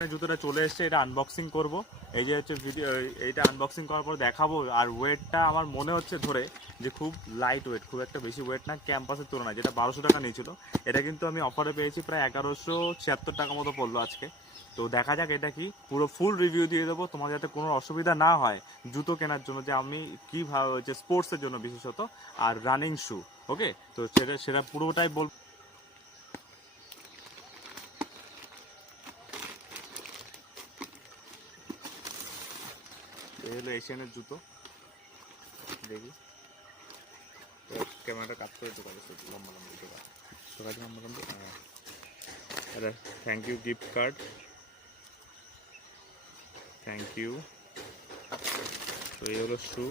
জুতোটা চলে এসছে, এটা আনবক্সিং করব। এই যে হচ্ছে ভিডিও, এইটা আনবক্সিং করার পর দেখাবো। আর ওয়েটটা আমার মনে হচ্ছে ধরে যে খুব লাইট ওয়েট, খুব একটা বেশি ওয়েট না ক্যাম্পাসের তুলনায়, যেটা 1200 টাকা নিয়েছিল। এটা কিন্তু আমি অফারে পেয়েছি প্রায় 1176 টাকা মতো পড়লো আজকে। তো দেখা যাক এটা কি, পুরো ফুল রিভিউ দিয়ে দেবো তোমার, যাতে কোনো অসুবিধা না হয় জুতো কেনার জন্য, যে আমি কীভাবে হচ্ছে স্পোর্টসের জন্য বিশেষত, আর রানিং শু। ওকে, তো সেটা সেটা পুরোটাই বল। এই হলো এশিয়ানের জুতো, দেখি ক্যামেরাটা কাজ করে, তো লম্বা লম্বা দুটো কাজ তো কাজ লম্বা লম্বা। আরে thank you gift card, thank you. তো এই হলো শু।